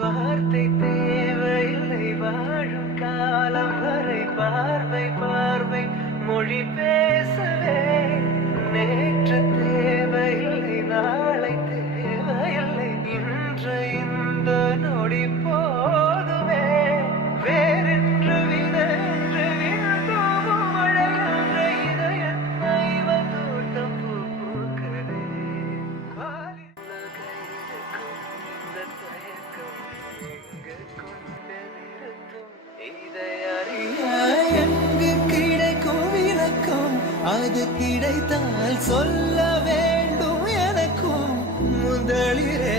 வார்த்தை தேவையில்லை வாழும் காலம் வரை பார்வை பார்வை மொழி பேசவே நேற்று தேவையில்லை நாளை தேவையில்லை இன்று இந்த நொடி போதுமே வேறென்று விதென்று விழுந்தோம் மழை என்ற இதயத்தை வந்தோட்டம் பூக்குதே இந்த தயக்கம் எங்கு கொண்டு நிறுத்தும் இதை அறிய எங்கு கிடைக்கும் விளக்கம் அது கிடைத்தால் சொல்ல வேண்டும் எனக்கும் முதலிரே